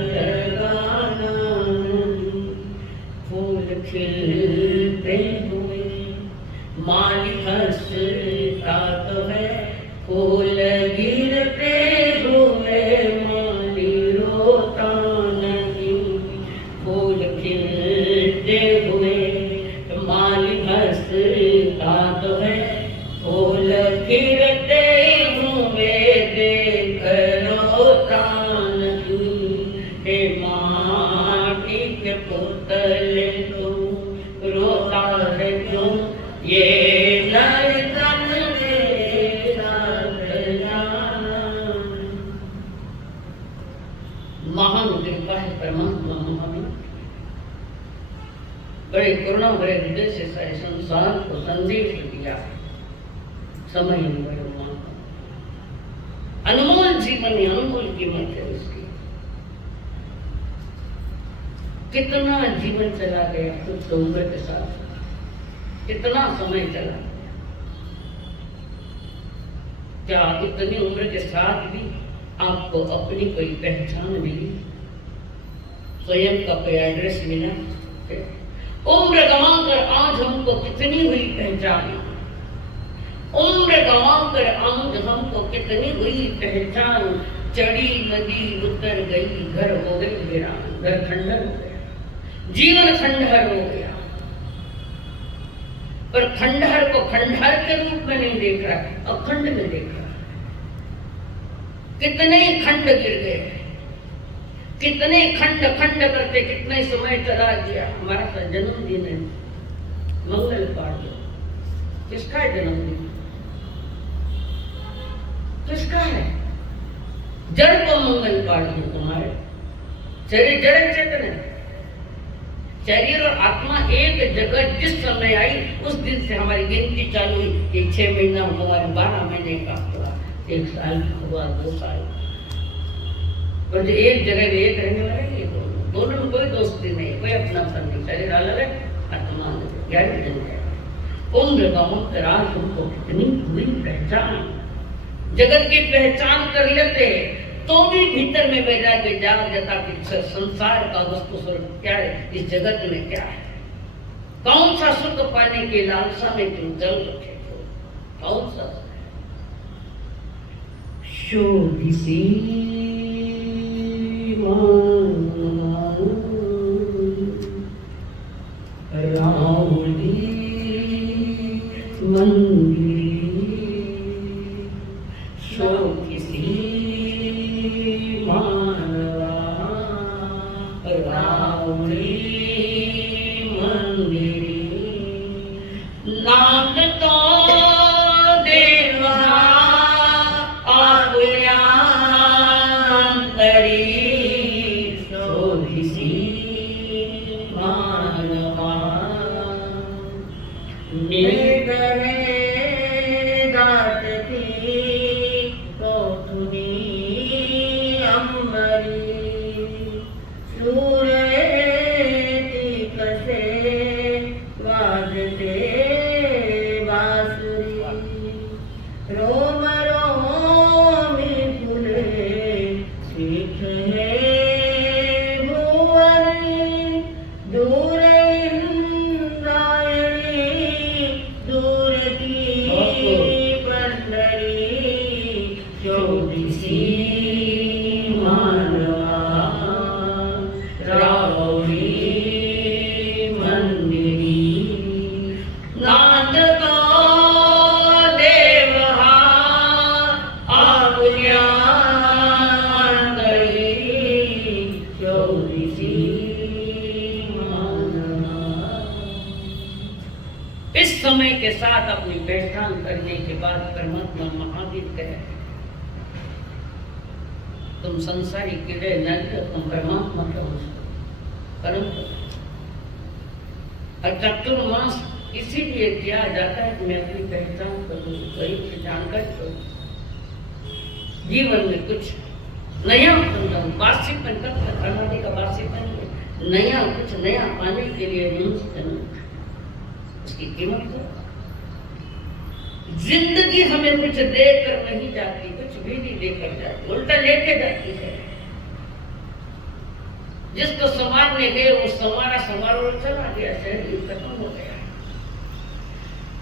लगाना। फूल खिलते हुए माली हंसता तो है, फूल गिरते हुए माली रोता नहीं। फूल खिलते हुए माली हंसता तो है, फूल गिरते हुए देख रोता नहीं। हे माटी के पुतले तू रोता है क्यों, ये नरतन तेरे साथ जाना। महान कृपा है परमात्मा महावीर, बड़े करुणा भरे हृदय से सारे संसार को संदेश दिया। किया। समय अनमोल जीवन है, अनमोल कीमत है उसकी। कितना जीवन चला गया कुछ उम्र के साथ, कितना समय चला गया। क्या इतनी उम्र के साथ भी आपको अपनी कोई पहचान मिली, स्वयं का कोई एड्रेस मिला? उम्र गंवाकर आज हमको कितनी हुई पहचान, उम्र गंवाकर आज हमको कितनी हुई पहचान। चढ़ी नदी उतर गई, घर हो गई वीरान, घर खंडहर हो गया, जीवन खंडहर हो गया। पर खंडहर को खंडहर के रूप में नहीं देख रहा, अखंड में देख रहा। कितने खंड गिर गए, कितने खंड खंड करते कितने समय चला गया। हमारा तो जन्मदिन है, मंगल पाठ। किसका है जन्मदिन? किसका है? जड़ को मंगल पाठ है तुम्हारे। शरीर जड़ चेतन है, शरीर और आत्मा एक जगह जिस समय आई उस दिन से हमारी गिनती चालू हुई कि 6 महीना हुआ, 12 महीने का हुआ, 1 साल हुआ, 2 साल। और जो एक जगह में एक रहने वाले दोनों में कोई दोस्ती नहीं, कोई अपनापन नहीं। शरीर अलग है, आत्मा अलग है। उम्र का राज तुमको कितनी हुई पहचान। जगत की पहचान कर लेते तो भी भीतर में वैराग्य जाग जाता कि संसार का वस्तु स्वरूप क्या है, इस जगत में क्या है, कौन सा सुख पाने के लालसा में तुम चल रखे हो, कौन सा शोभिसी रावली मंदिर शोभिसी मानवा रावली मंदिर नाम तो समय के साथ अपनी पहचान करने के बाद परमात्मा महावीर कहे तुम संसारी कीड़े न तुम परमात्मा का परम। और चतुर्मास इसीलिए किया जाता है कि मैं अपनी पहचान करूं, करीब से जानकर करूं, जीवन में कुछ नया बनाऊं। वार्षिकपन कब तक अनादि का वार्षिकपन, नया कुछ नया पाने के लिए उसकी कीमत हो। जिंदगी हमें कुछ देकर नहीं जाती, कुछ भी नहीं देकर जाती, उल्टा लेके जाती है। जिसको संवारने गए वो संवारा संवार चला गया, शरीर खत्म हो गया।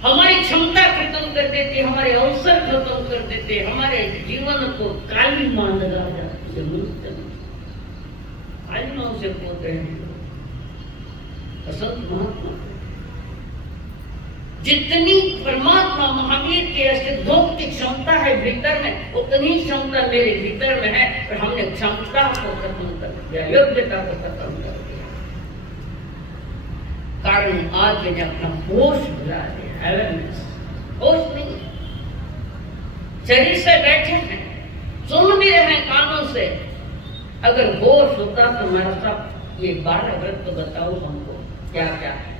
हमारी क्षमता खत्म कर देते, हमारे अवसर खत्म कर देते, हमारे जीवन को काली मान लगा जाती है। काली मान से बोलते हैं संत महात्मा। जितनी परमात्मा महावीर के सिद्धोक्त की क्षमता है भीतर में, उतनी क्षमता मेरे भीतर में है, पर हमने क्षमता को खत्म कर दिया, योग्यता को खत्म कर दिया। कारण आज मैंने अपना होश भुला दिया, अवेयरनेस, होश नहीं। शरीर से बैठे हैं, सुन भी रहे हैं कानों से। अगर होश होता तो मेरा सब ये 12 व्रत तो बताओ हमको क्या क्या है।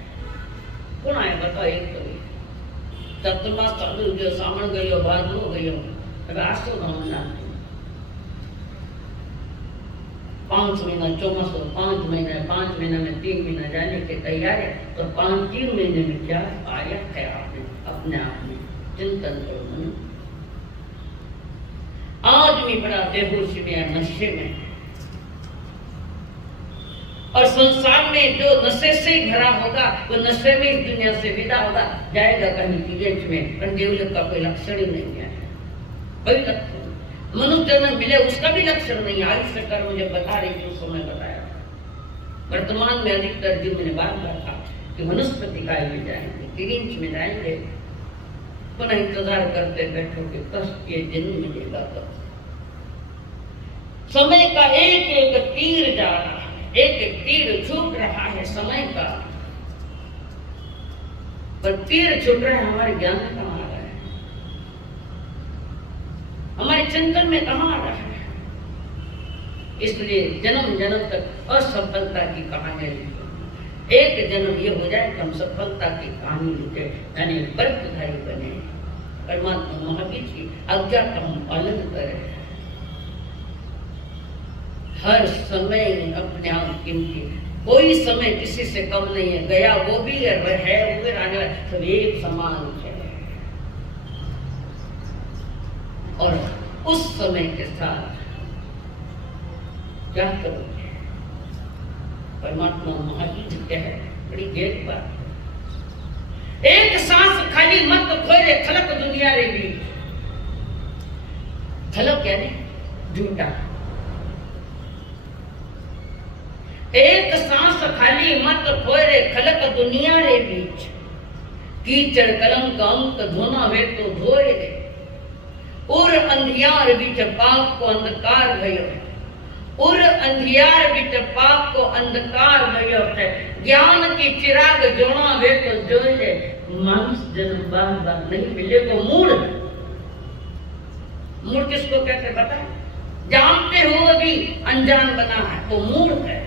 कौन आए बताओ, एक तो તત્વમાં ચાલુ ગયો, સામણ ગયો, ભાદરો ગયો, રાસો રમવાના 5 महीना चौमासों, 5 महीना, 5 महीना में 3 महीना जाने के तैयार है, तो 3 महीने में क्या आया है आपने अपने आप में चिंतन करो। आदमी बड़ा बेहोश में है, नशे में, और संसार में जो नशे से भरा होगा वो नशे में इस दुनिया से विदा होगा, जाएगा कहीं विदेश में, पर देवलोक का कोई लक्षण ही नहीं है, कोई लक्षण। मनुष्य जन्म मिले उसका भी लक्षण नहीं। आयुष्य कर मुझे बता रही थी, उस समय बताया। वर्तमान में अधिकतर जीव मैंने बार कहा कि वनस्पति काय में जाएंगे, किरिंच में जाएंगे, पुनः इंतजार करते बैठो कि कब ये जन्म मिलेगा। कब समय का एक एक तीर जा रहा है, एक एक तीर छूट रहा है समय का, पर तीर छूट रहा है हमारे ज्ञान में कहाँ आ रहा है, हमारे चिंतन में कहाँ आ रहा है। इसलिए जन्म जन्म तक असफलता की कहानी लिखो। एक जन्म ये हो जाए कि हम सफलता की कहानी लिखे, यानी व्रतधारी बने, परमात्मा महावीर की आज्ञा का हम पालन करें। हर समय अपने आप कीमती, कोई समय किसी से कम नहीं है, गया वो भी है, वो भी आने वाला, सब एक समान है। और उस समय के साथ क्या करोगे? परमात्मा महावीर कहे, बड़ी गहरी बात, एक सांस खाली मत खोले खलक दुनिया रे भी। खलक यानी झूठा। एक सांस खाली मत खोरे खलक दुनिया रे बीच, कीचड़ कलंक अंक धोना वे तो धोए रे, उर अंधियार बीच पाप को अंधकार भयो, उर अंधियार बीच पाप को अंधकार भयो है, ज्ञान की चिराग जोना वे तो जोए ले, मानुष जन्म बार बार नहीं मिले को मूढ़। मूढ़ किसको कहते पता? जानते हो अभी अनजान बना है तो मूढ़ है।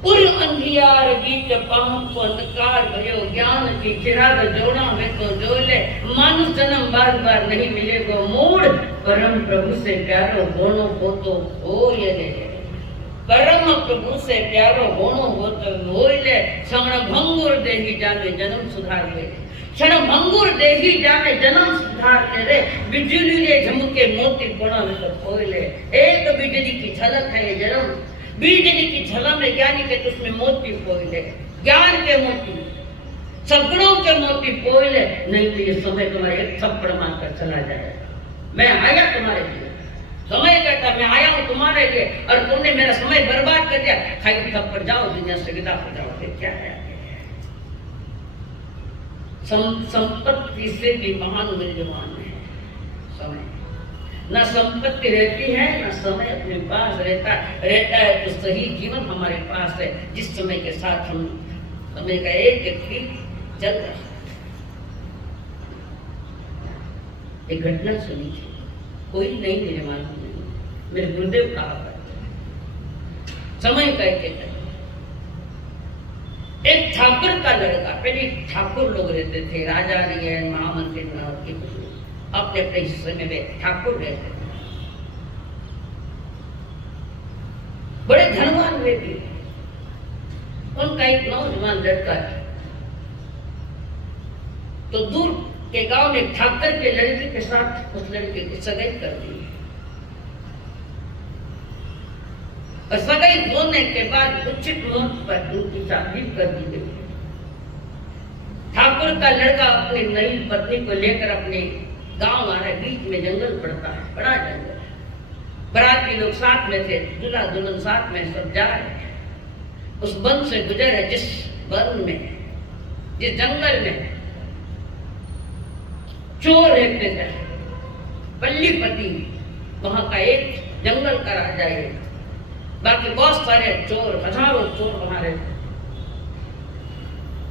उर अंधियार बीच पाप को अंधकार भयो, ज्ञान की चिराग जोड़ा में तो जो ले, मानुष जन्म बार बार नहीं मिलेगो मूढ़, परम प्रभु से प्यारो होनो हो तो हो ये ले, परम प्रभु से प्यारो होनो हो तो हो ले, क्षण भंगुर देही जाने जन्म सुधार ले, क्षण भंगुर देही जाने जन्म सुधार ले, बिजली रे झमके मोती कोना में तो खोए ले, एक बिजली की झलक है ये जन्म, बिजली की झलक में ज्ञानी के तो उसमें मोती पोइले, ज्ञान के मोती, सपनों के मोती पोइले, नहीं तो ये समय तुम्हारे एक थप्पड़ मारकर चला जाएगा। मैं आया तुम्हारे लिए, समय कहता मैं आया हूँ तुम्हारे लिए, और तुमने मेरा समय बर्बाद कर दिया, खाली थप्पड़ जाओ, दुनिया से विदा हो जाओ। क्या है संपत्ति से भी महान मूल्यवान है समय। न संपत्ति रहती है न समय अपने पास रहता है तो सही जीवन हमारे पास है, जिस समय के साथ हम समय का एक एक चल रहा है। एक घटना सुनी थी, कोई नहीं मेरे मालूम नहीं, मेरे गुरुदेव कहा करते समय का एक ठाकुर का लड़का, पहले ठाकुर लोग रहते थे, राजा नहीं है, महामंत्री अपने अपने हिस्से में वे ठाकुर रहते थे, बड़े धनवान वे भी। उनका एक नौजवान लड़का था, तो दूर के गांव में ठाकुर के लड़के के साथ उस लड़के की सगाई कर दी, और सगाई होने के बाद उचित मुहूर्त पर उनकी शादी कर दी गई। ठाकुर का लड़का अपनी नई पत्नी को लेकर अपने गांव आ रहा है, बीच में जंगल पड़ता है, बड़ा जंगल, बराती लोग साथ में थे, दूल्हा दुल्हन साथ में, सब जा रहे हैं। उस वन से गुजर है, जिस वन में, जिस जंगल में चोर रहते थे, पल्लीपति वहां का एक जंगल का राजा है, बाकी बहुत सारे चोर, हजारों चोर वहां रहते,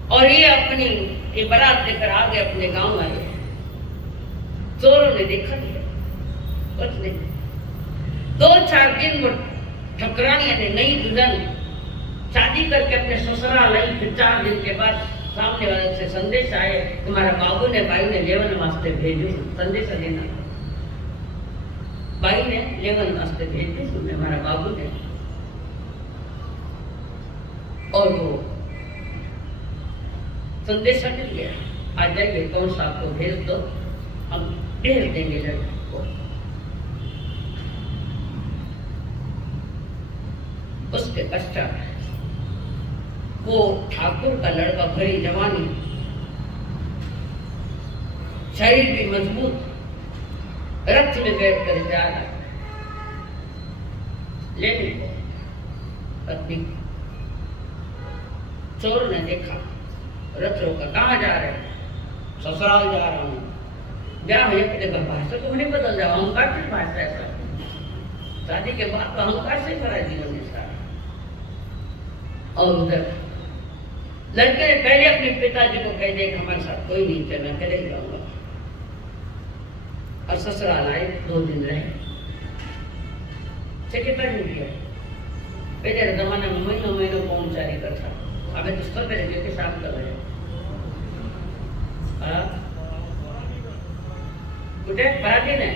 और ये अपनी ये बारात लेकर आ गए, अपने गांव आए। चोरों ने देखा नहीं, कुछ नहीं। 2-4 दिन में ठकुरानी ने नई दुल्हन शादी करके अपने ससुराल आई, फिर 4 दिन के बाद सामने वाले से संदेश आए कि मारा बाबू ने भाई ने लेवन वास्ते भेजू संदेश देना भाई ने लेवन वास्ते भेजू मैं मारा बाबू ने और वो संदेश मिल गया आ जाइए कौन सा आपको भेज दो हम भेज देंगे लड़के को। उसके पश्चात वो ठाकुर का लड़का भरी जवानी शरीर भी मजबूत रथ में बैठ कर जा रहा लेने को पत्नी चोर ने देखा रथ रोका कहाँ जा रहे हैं ससुराल जा रहा हूँ ब्याह है भाषा तो नहीं बदल जाओ अहंकार की भाषा है शादी के बाद तो अहंकार से भरा जीवन इसका। और उधर लड़के ने पहले अपने पिताजी को कह दिया कि हमारे साथ कोई नहीं चलना चले जाऊंगा और ससुराल आए 2 दिन रहे कितना दिन किया पहले जमाने में महीनों महीनों पहुंचारी करता अबे तो सब पहले के साथ कर रहे कुछ पराधी ने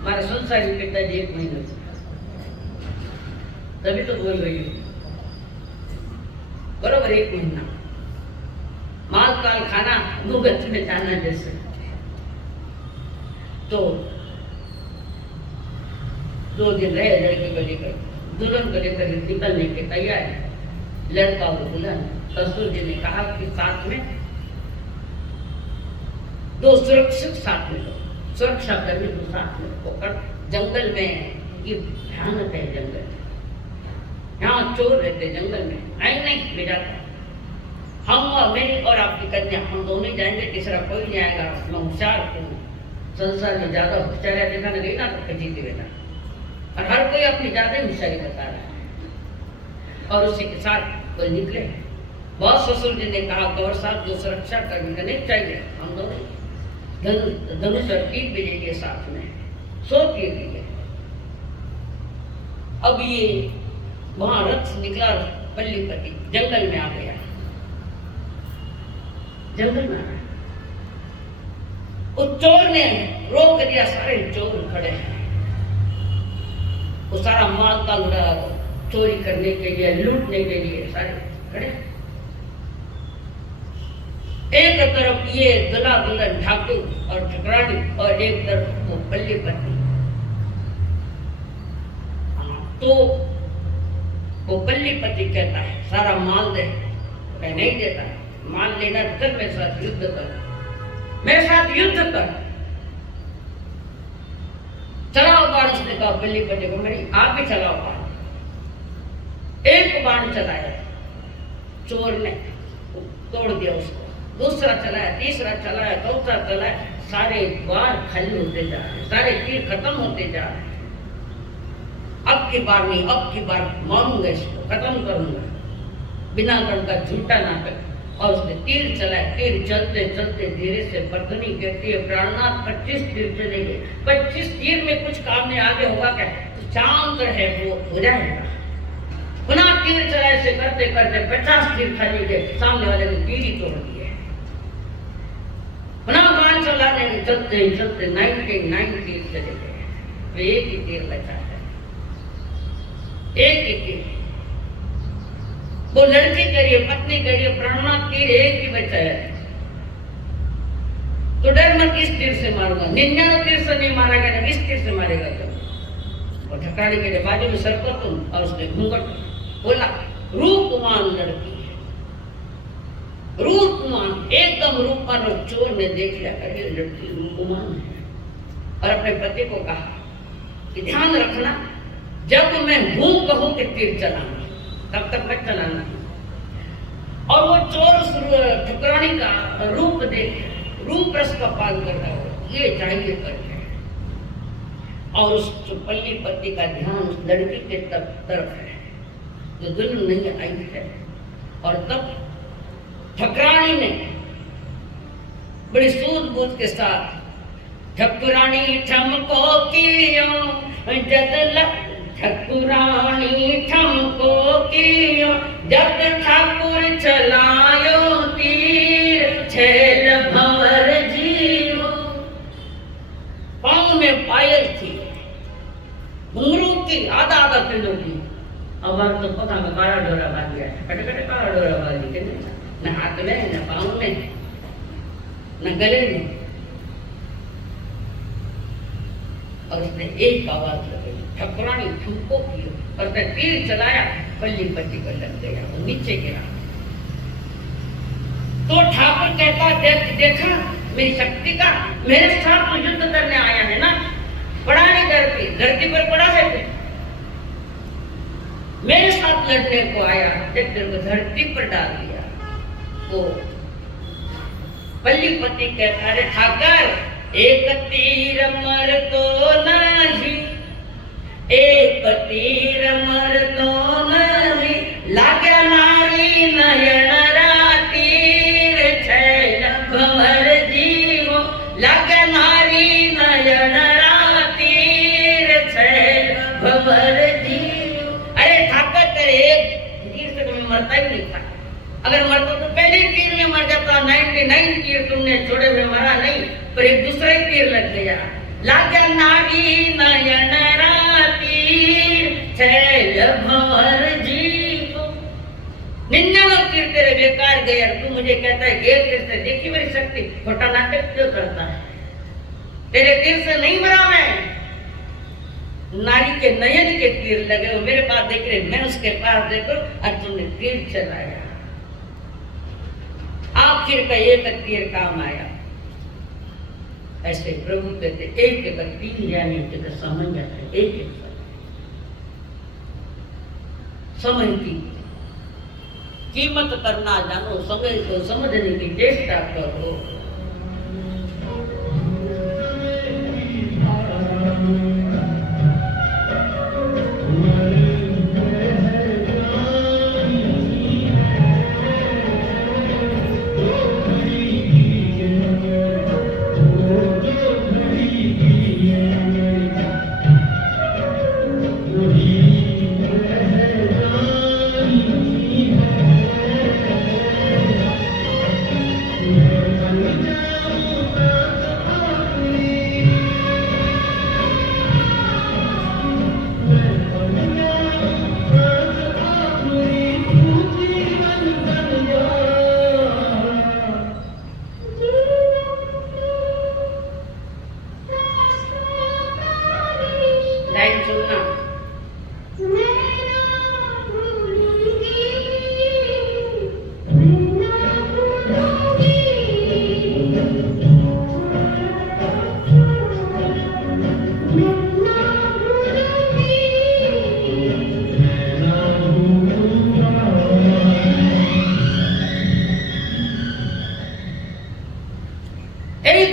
हमारा संसारी पिताजी 1 महीने तभी तो बोल रही हूँ बरोबर 1 महीना माल काल खाना भूगत में जाना जैसे तो 2 दिन रहे लड़के को लेकर दुल्हन को लेकर निकलने के तैयार लड़का और दुल्हन ससुर जी ने कहा कि साथ में 2 सुरक्षित साथ में सुरक्षा करने को साथ में होकर जंगल में ये भयानक है जंगल यहाँ चोर रहते जंगल में आई नहीं बेजाता हम और मेरी और आपकी कन्या हम दोनों ही जाएंगे तीसरा कोई नहीं आएगा मैं होशियार हूँ संसार में ज्यादा होशियार देखा ना गई ना तो जीती बेटा और हर कोई अपनी ज्यादा होशियारी बता रहा है और उसी के साथ कोई निकले बहुत ससुर जी ने कहा गौर साहब जो सुरक्षा करने का नहीं चाहिए हम दोनों धनुष और तीर भी लेंगे साथ में 100 तीर लिए। अब ये वहां रथ निकला पल्लीपति जंगल में आ गया जंगल में आ गया उस चोर ने रोक दिया सारे चोर खड़े हैं वो सारा माल का उड़ा चोरी करने के लिए लूटने के लिए सारे खड़े एक तरफ ये दुल्हा दुल्हन ठाकुर और ठकरानी और एक तरफ वो पल्लीपति तो वो पल्लीपति कहता है सारा माल दे मैं नहीं देता माल लेना चल मेरे साथ युद्ध कर मेरे साथ युद्ध कर चलाओ बाण उसने कहा पल्लीपति को मेरी आप ही चलाओ बाण एक बाण चलाया चोर ने तोड़ दिया उसको दूसरा चलाया तीसरा चलाया चौथा चलाया सारे बाण खाली होते जा रहे सारे तीर खत्म होते जा रहे अब की बार नहीं अब की बार मारूंगा इसको खत्म करूंगा बिना गण का झूठा नाटक और उसने तीर चलाया तीर चलते चलते धीरे से बर्दनी कहती है प्राणनाथ 25 तीर चले गए 25 तीर में कुछ काम में आगे होगा क्या तो शांत है वो हो जाएगा पुनः तीर चलाए से करते करते 50 तीर खाली गए सामने वाले ने तीर ही तोड़ दिए पुनः बाण चलाने में चलते चलते 99 तीर चले गए तो एक ही तीर बचा है एक ही तीर वो लड़की करिए पत्नी करिए प्राणनाथ तीर एक ही बचा है तो डर मत किस तीर से मारूंगा 99 तीर से नहीं मारा गया 20 तीर से मारेगा तो और ठकाने के बाजू में सर पर तुम और उसने घूंघट बोला रूपमान लड़की रूपमान एकदम रूपमान और चोर ने देख लिया अरे लड़की रूपमान है और अपने पति को कहा कि ध्यान रखना जब मैं हूं कहूं कि तीर चलाना तब तक मत चलाना और वो चोर उस ठुकरानी का रूप देख रूप रस का पान करता हो ये चाहिए करके और उस पल्ली पति का ध्यान उस लड़की के तरफ है जो दुल्हन नहीं आई है और तब ठकरानी ने बड़ी सूझबूझ के साथ ठकुरानी ठमको की ठकुरानी ठमको कियो जब ठाकुर चलायो तीर छैल भंवर जीरो। पाँव में पायल थी घुंघरू की आधा आधा किलो की। अब तो पता में काला डोरा बांध गया, कटे कटे काला डोरा बांध के न हाथ में न पाँव में न गले में। और उसने एक आवाज लगाई, ठकुरानी ठुमको कियो, और उसने तीर चलाया, पल्ली पट्टी पर लग गया, वो नीचे गिरा। तो ठाकुर कहता देखा मेरी शक्ति का, मेरे साथ तो युद्ध करने आया है ना, पड़ा नहीं धरती पर पड़ा है तो मेरे साथ लड़ने को आया, जब तेरे को धरती पर डाल दिया। वो पल्ली पति कहता है ठाकर एक तीर मर तो नहीं, एक तीर मर तो नहीं, लागे नारी नयन तीर छैल भंवर जीवो, लागे नारी नयन तीर छैल भंवर जीवो। अरे ठाकर तेरे एक तीर से तुम्हें मरता ही नहीं था, अगर मरता तो पहले तीर में मर जाता। 99 तीर तुमने छोड़े हुए मरा नहीं, पर एक दूसरा ही तीर लग गया। लागा नारी नयन तीर छैल भंवर जीवो। 99 तीर तेरे बेकार गए, तू मुझे कहता है एक तीर से देखी मेरी शक्ति, छोटा नाटक क्यों करता है? तेरे तीर से नहीं मरा मैं, नारी के नयन के तीर लगे हो मेरे पास देख रहे, मैं उसके पास देखो और तुमने तीर चलाया। आखिर का एक तीर काम आया। ऐसे प्रभु कहते एक के बाद 3 जाने के समझ जाते, एक समय की कीमत करना जानो, समय को समझने की चेष्टा करो।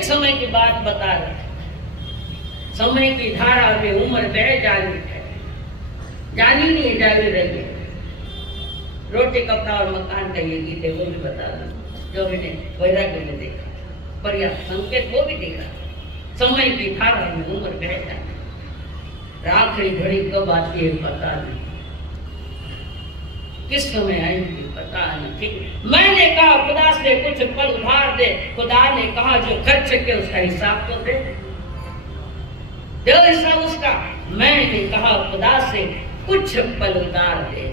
समय की बात बता रहे, समय की धारा में उम्र बह जानी है, जानी नहीं जानी रही। रोटी कपड़ा और मकान का ये गीत है, वो भी बता रहा जो मैंने वैराग्य में देखा, पर्याप्त संकेत वो भी दे रहा। समय की धारा में उम्र बह जानी, आखिरी घड़ी कब आती है पता नहीं, किस समय आएंगी पता नहीं। मैंने कहा खुदा से कुछ पल उधार दे, खुदा ने कहा जो खर्च के उसका हिसाब तो दे, दो हिसाब उसका। मैंने कहा खुदा से कुछ पल उधार दे,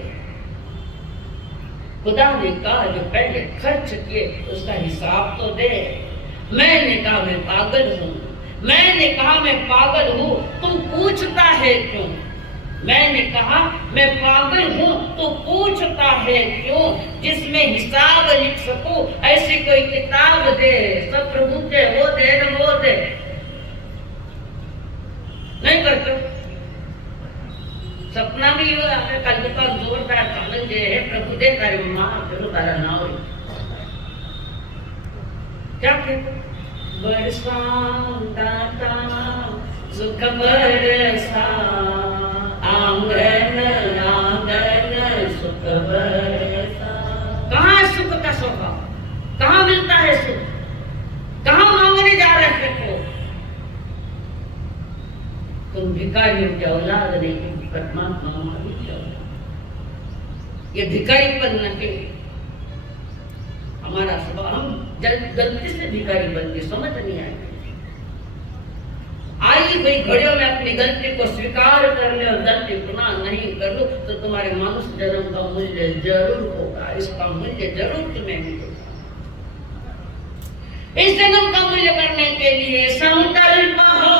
खुदा ने कहा जो पहले खर्च किए उसका हिसाब तो दे। मैंने कहा मैं पागल हूँ, मैंने कहा मैं पागल हूँ, तू पूछता है क्यों? मैंने कहा मैं पागल हूँ तो पूछता है क्यों? जिसमें हिसाब लिख सकूं ऐसी कोई किताब दे, सब प्रभु दे, वो दे न वो दे। नहीं करते सपना भी हो आपने कल का जोरदार समझ दे है प्रभु दे तारी माँ चलो तारा ना हो क्या कहते बरसाता सुख बरसा आंगन आंगन सुख बरसा। कहाँ है सुख का स्वभाव? कहाँ मिलता है सुख? कहाँ मांगने जा रहे हो? तुम भिखारियों की औलाद नहीं, परमात्मा ये भिखारी बनना चाहिए हमारा स्वभाव। हम गलती से भिखारी बनते, समझ नहीं आएगी। आइए भाई घड़ियों में अपनी गलती को स्वीकार कर ले और गलती पुनः नहीं कर लो तो तुम्हारे मनुष्य जन्म का मूल्य जरूर होगा, इसका मूल्य जरूर तुम्हें मिलेगा। इस जन्म का मूल्य करने के लिए संकल्प हो